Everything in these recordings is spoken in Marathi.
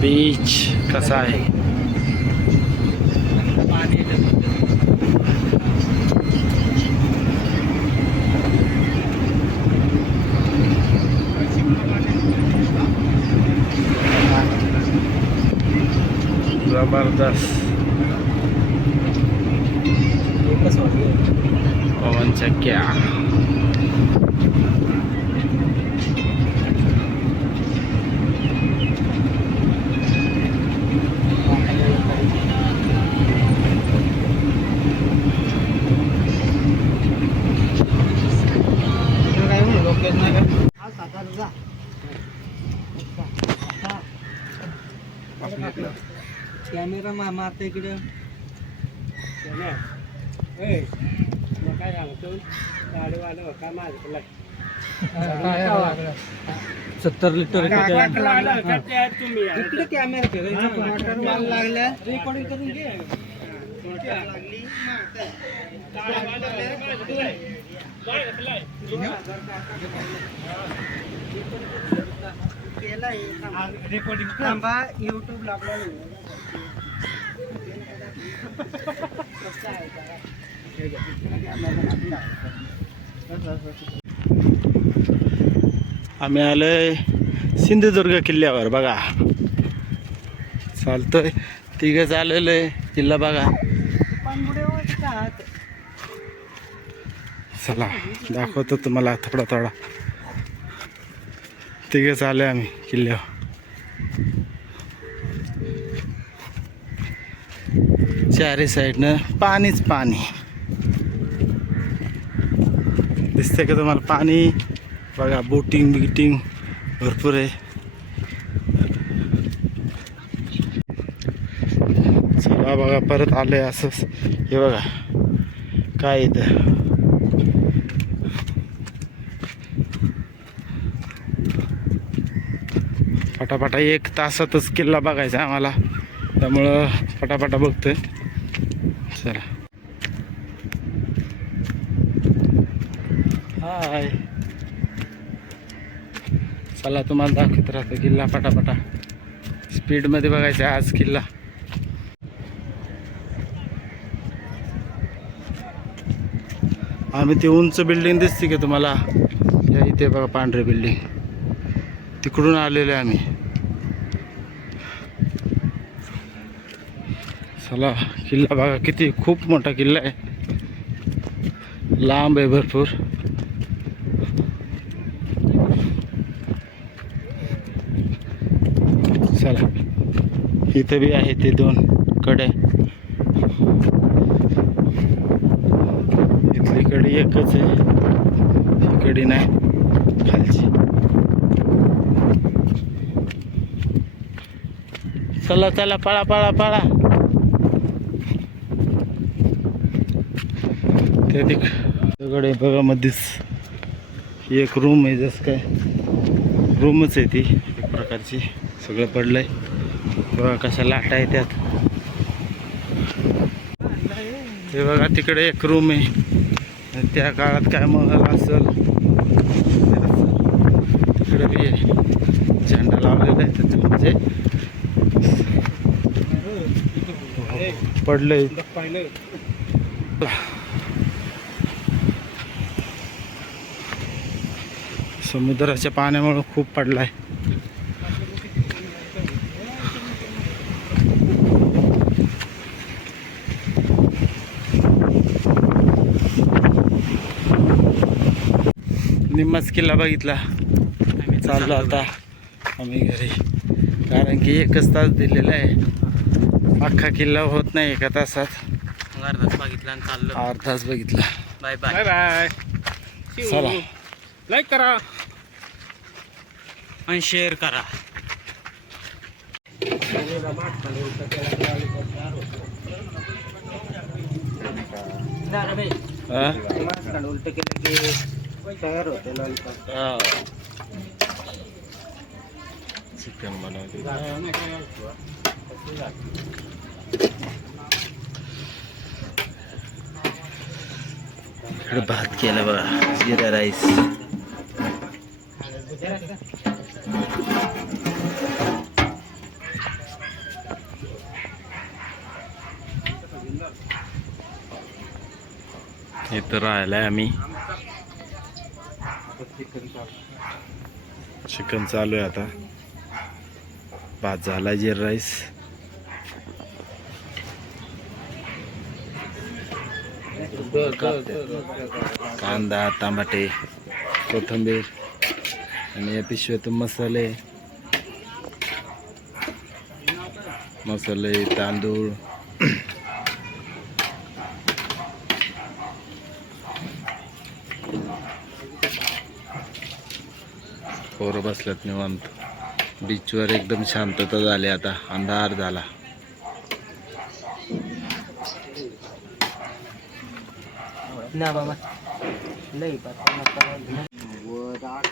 बीच कसा आहे. जबरदस्त पवन चक्क्या. कॅमेरा मारता इकडे काय सांगतो गाडीवाला काय माझ्याकडे 70 लिटर इकडे कॅमेरा लागला रेकॉर्डिंग करून घे. रेकॉर्डिंग थांबा यूट्यूब लागला. आम्ही आलोय सिंधुदुर्ग किल्ल्यावर. बघा चालतोय तिघच आलेलो आहे किल्ला बघा. चला दाखवतो तुम्हाला थोडा थोडा. तिघच आले आम्ही किल्ल्यावर. चारी साईडनं पाणीच पाणी दिसतंय का तुम्हाला. पाणी बघा. बोटिंग बिटिंग भरपूर आहे. चला बघा परत आले असंच. हे बघा काय इथं पटापटा 1 तासातच किल्ला बघायचा आम्हाला, त्यामुळं पटापटा बघतोय. चला हाय. चला तुम्हाला दाखवत राहतो किल्ला पटापटा. स्पीडमध्ये बघायचा आज किल्ला. आम्ही ती उंच बिल्डिंग दिसते का तुम्हाला, या इथे बघा पांढरी बिल्डिंग, तिकडून आलेले आम्ही. चला किल्ला बघा किती खूप मोठा किल्ला आहे, लांब आहे भरपूर. चला इथे बी आहे ते 2 कडे. इथली कडी एकच आहे, ही कडी नाही खालची. चला चला पळा पळा पळा. त्या तिकडे बघा मध्येच एक रूम आहे, जसं काय रूमच आहे ती एक प्रकारची. सगळं पडलंय बघा, कशा लाटा आहे त्यात. ते बघा तिकडे एक रूम आहे, त्या काळात काय महल असेल. तिकडे बी झेंडा लावलेला आहे त्याचं, म्हणजे पडलंय. समुद्राच्या पाण्यामुळे खूप पडलाय. निम्माच किल्ला बघितला. आम्ही चाललो आता आम्ही घरी, कारण की 1च तास दिलेला आहे. अख्खा किल्ला होत नाही 1 तासात. अर्धाच बघितला आणि चाललो. अर्धाच बघितला. Bye bye bye. चला लाईक करा आणि शेअर करा. उलट केलं की तयार होते लॉलीपॉप. चिकन बनवते. इकडे भात केला बघा, जिरा राईस. इथं राहिलाय आम्ही. चिकन चालू आहे आता. भात झाला, जिरा राईस. कांदा, टमाटे, कोथिंबीर आणि या पिशव्यातून मसाले, तांदूळ. पोरं बसल्यात निवांत. बीचवर एकदम शांतता झाली आता, अंधार झाला.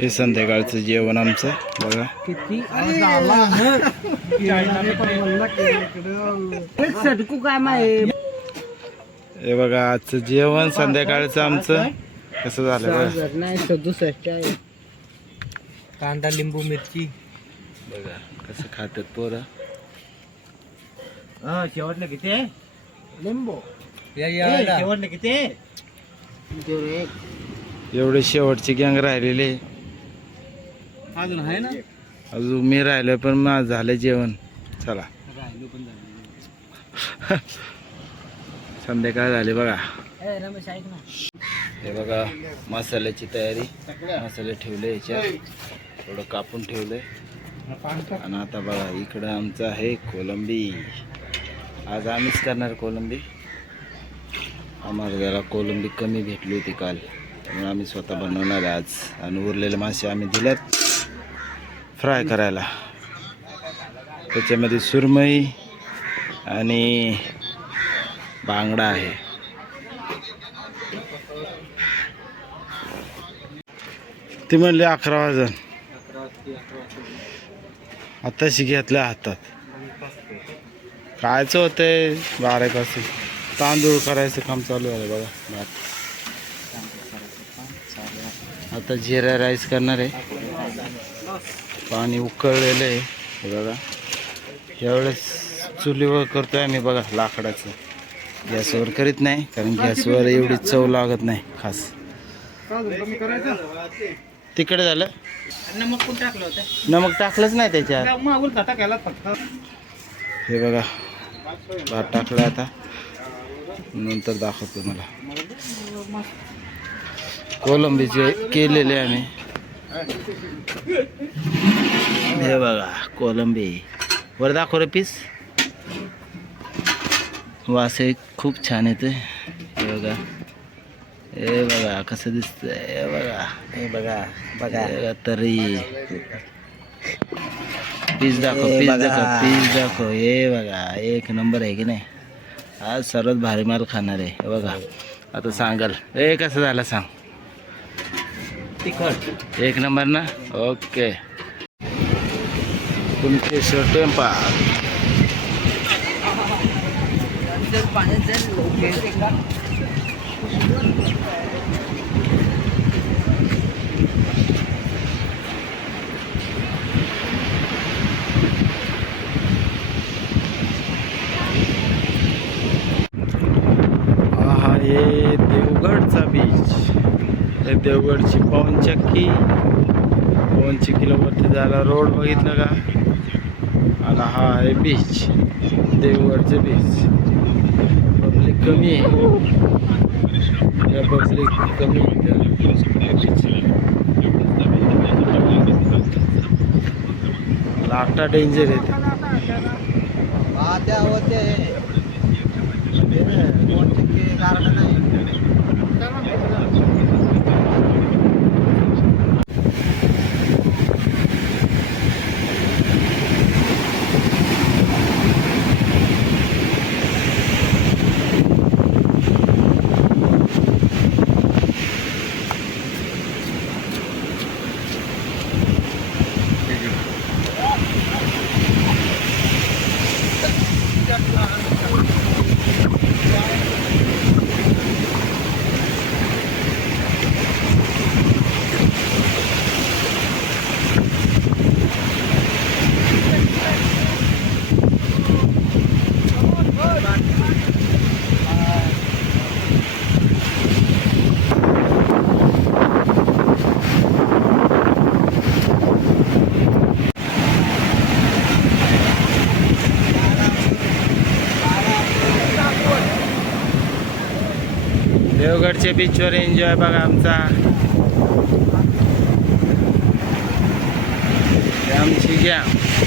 हे संध्याकाळचं जेवण आमचं बघा. हे बघा आजचं जेवण संध्याकाळचं आमचं कसं झालं बघा. नाही कांदा, लिंबू, मिरची बघा कसं खातात पोरं. शेवटलं किती लिंबू शेवटलं किती एवढे शेवटची गँग राहिलेले. अजून आहे ना. अजून मी राहिलो पण माझं झालं जेवण. चला राहिलो पण संध्याकाळ झाली बघा. रमेश ऐक ना. हे बघा मसाल्याची तयारी. मसाले ठेवले याच्यात, थोडं कापून ठेवलंय. आणि आता बघा इकडं आमचं आहे कोलंबी. आज आम्हीच करणार कोलंबी. आम्हाला जरा कोलंबी कमी भेटली होती काल, त्यामुळे आम्ही स्वतः बनवणार आहे आज. आणि उरलेले मासे आम्ही दिल्यात फ्राय करायला. त्याच्यामध्ये सुरमई आणि बांगडा आहे. ती म्हणले 11 वाजन. आताशी घेतल्या हातात. कायचं होतंय 12 वाजता. तांदूळ करायचं काम चालू आहे बघा. भात आता जिरा राईस करणार आहे. पाणी उकळलेलं आहे बघा. यावेळेस चुलीवर करतोय आम्ही बघा, लाकडाचं. गॅसवर करीत नाही, कारण गॅसवर एवढी चव लागत नाही खास. तिकडे झालं. नमक पण टाकलं होतं. नमक टाकलंच नाही त्याच्यात. फक्त हे बघा भात टाकला. आता नंतर दाखवतो मला. कोलंबीचे केलेले आम्ही. हे बघा कोलंबी. वर दाखव रे पीस. वास खूप छान येते. हे बघा, हे बघा कसं दिसतंय. हे बघा, हे बघा बघा तरी. पीस दाखव, पीस दाखव, पीस दाखव. हे बघा एक नंबर आहे की नाही. आज सर्वात भारी माल खाणार आहे. हे बघा आता सांगाल हे कसं झालं सांग. तिखट एक नंबर ना. ओके. कुणकेश्वर टेम्पल. हा हे देवगडचा बीच. हे देवगडची पवनचक्की. पवनचक्कीला वरती जायला रोड बघितलं का. आणि हा आहे बीच, देवगडचे बीच. पब्लिक कमी आहे. या पब्लिक कमी आहे लाटा डेंजर आहे. देवगडच्या बीचवर एन्जॉय बघा आमचा. ही आमची गॅंग.